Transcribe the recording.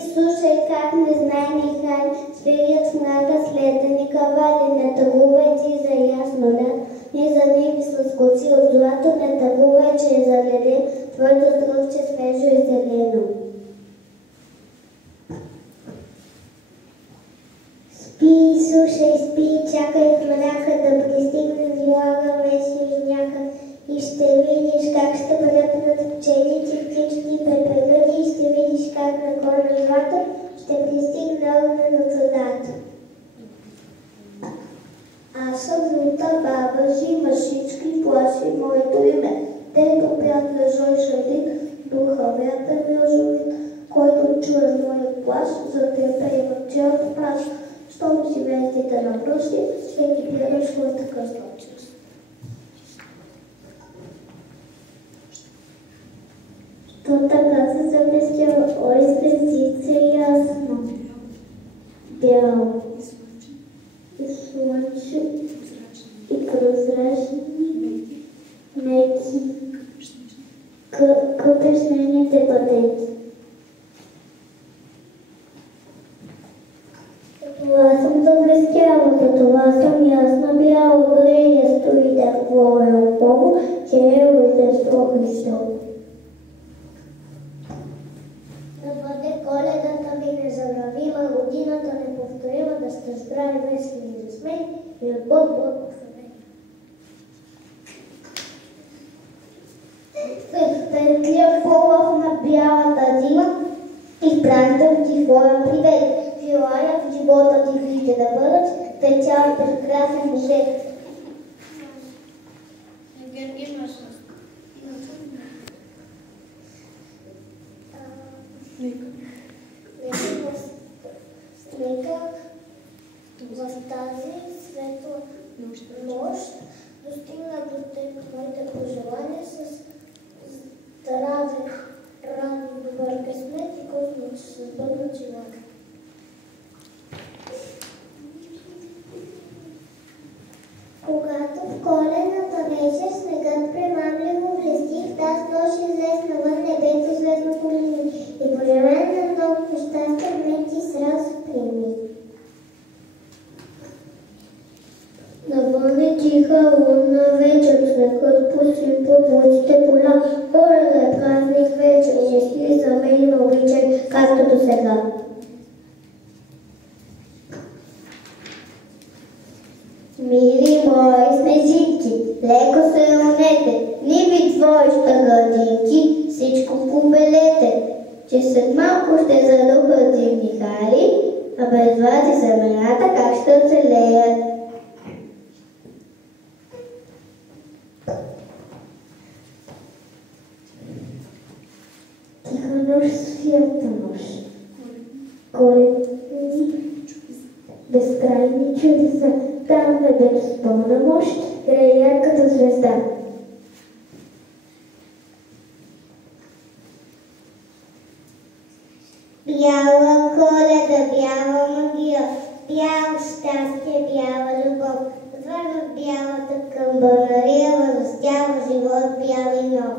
слушай как незнайни хай свирят в мрака след да ни кавали. Не тъгувай ти за ясно лед, ни за ниви с лъскоци от злато. Не тъгувай, че е заледен твоето тръвче свежо и зелено. Спи, слушай, спи, чакай в мрака да пристигне злага месечняка и ще видиш как ще бръкнат пчелите, птички, пеперуди и ще видиш как на коня злато ще пристигне огненото лято. Аз съм жълта баба, взима всички плаши моето име. Дето пят лежой шалик, духа вятър ми оживит, който чуе моят глас, за тебе има цялата праш. Щом си вестите на пръсти, ще екипираш своята кръсточност. То така се заместява, ой, звездица ясно, бяло, и слънче, и прозрачни, меки, къпешнените пътети. Това съм заблестяла, това съм ясна бяла, грея стои дърво е опово, че е естество Христово. Да бъде Коледата ви незабравима, годината неповторима, да сте здрави, весели и засмени и от Бог благословени. В петлия полъв на бялата зима изпращам ти своя привет. Желая в живота ти вижте да бъдат, да е цял прекрасен букет. Нека в тази светла нощ достигна до теб твоите пожелания с здраве, радост, добър късмет и който ще се сбъднат желания. Когато в коледната вечер снегът премамливо блести, в тази нощ излез навън небето звездно полини и пожелая на много щастие днес ти сразу прими. Навън е тиха лунна вечер, снегът посипва лъчите поля. Коледа е празник вечер, не си за мен обичай, както до сега. Мили мои снежинки, леко се ронете, ниви твои щагълдинки, всичко побелете, че след малко ще задухат зимни хали, а без вас и семената как ще оцелеят. Тиха нощ, свята нощ, коледни, безкрайни чудеса, там небето с пълна мощ грее ярката звезда. Бяла Коледа, бяла магия, бяло щастие, бяла любов, отвърна в бялата камбанария, възрастява живот бял и нов.